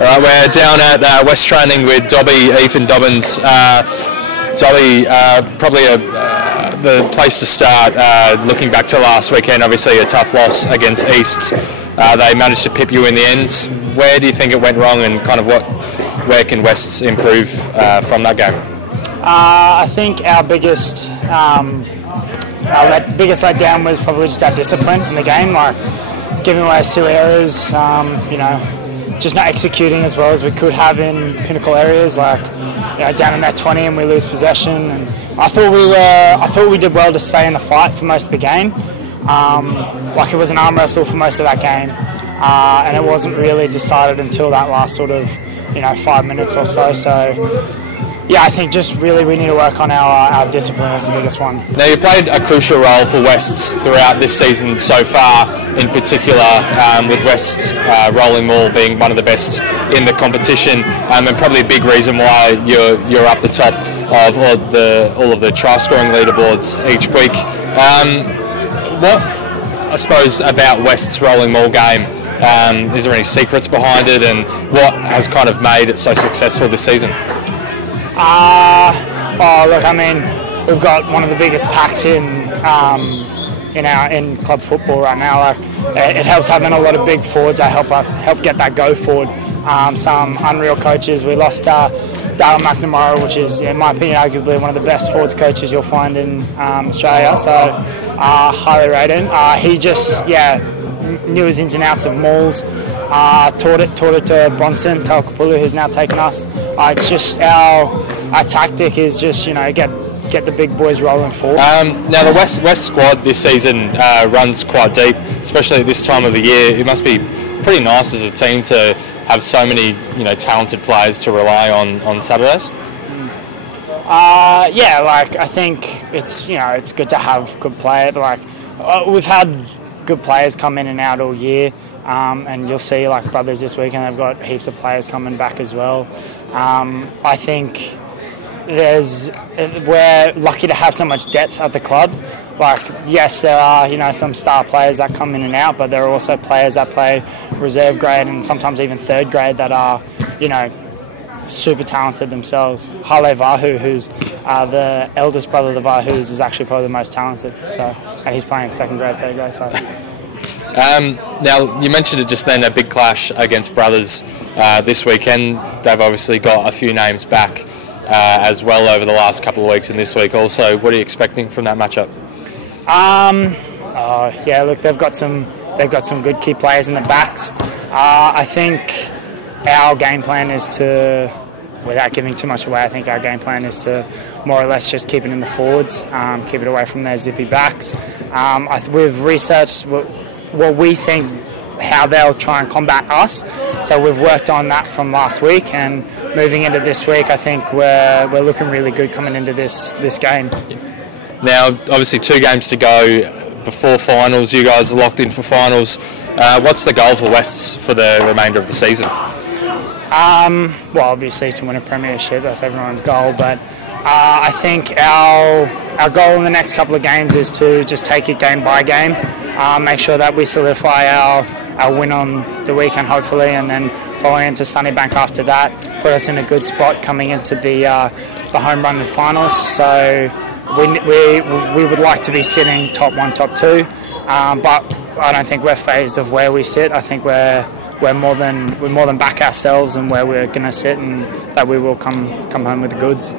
All right, we're down at West Training with Ethan Dobbins. Dobby, probably the place to start. Looking back to last weekend, obviously a tough loss against East. They managed to pip you in the end. Where do you think it went wrong, and kind of where can Wests improve from that game? I think our biggest letdown was probably just our discipline in the game, like giving away silly errors, just not executing as well as we could have in pinnacle areas, like down in that 20 and we lose possession. And I thought we did well to stay in the fight for most of the game. Like it was an arm wrestle for most of that game, and it wasn't really decided until that last sort of 5 minutes or so. So yeah, I think just really we need to work on our discipline as the biggest one. Now, you played a crucial role for Wests throughout this season so far, in particular with Wests rolling maul being one of the best in the competition, and probably a big reason why you're up the top of all of the try scoring leaderboards each week. What, I suppose, about Wests' rolling maul game? Is there any secrets behind it, and what has kind of made it so successful this season? Look, I mean, we've got one of the biggest packs in club football right now. Like, it helps having a lot of big forwards that help get that go forward. Some unreal coaches. We lost Dale McNamara, which is, in my opinion, arguably one of the best forwards coaches you'll find in Australia. So highly rated. He just knew his ins and outs of mauls. Taught it to Bronson Talkapulu, who's now taken us. It's just our tactic is just get the big boys rolling forward. Now the West squad this season runs quite deep, especially at this time of the year. It must be pretty nice as a team to have so many talented players to rely on Saturdays. I think it's good to have good players. We've had good players come in and out all year. And you'll see like Brothers this weekend, they've got heaps of players coming back as well. I think we're lucky to have so much depth at the club. Like, yes, there are some star players that come in and out, but there are also players that play reserve grade and sometimes even third grade that are super talented themselves. Hale Vahu, who's the eldest brother of the Vahus, is actually probably the most talented. And he's playing second grade, third grade. So. Now, you mentioned it just then, a big clash against Brothers this weekend. They've obviously got a few names back as well over the last couple of weeks and this week also. What are you expecting from that matchup? Look, they've got some good key players in the backs. I think our game plan is to, without giving too much away, I think our game plan is to more or less just keep it in the forwards, keep it away from their zippy backs. We've researched what we think, how they'll try and combat us. So we've worked on that from last week, and moving into this week, I think we're looking really good coming into this game. Now, obviously 2 games to go before finals. You guys are locked in for finals. What's the goal for Wests for the remainder of the season? Obviously to win a premiership, that's everyone's goal, but I think our goal in the next couple of games is to just take it game by game, make sure that we solidify our win on the weekend hopefully, and then following into Sunnybank after that, put us in a good spot coming into the home run in finals. So we would like to be sitting top 1, top 2, but I don't think we're phased of where we sit. I think we're more than back ourselves and where we're going to sit, and that we will come home with the goods.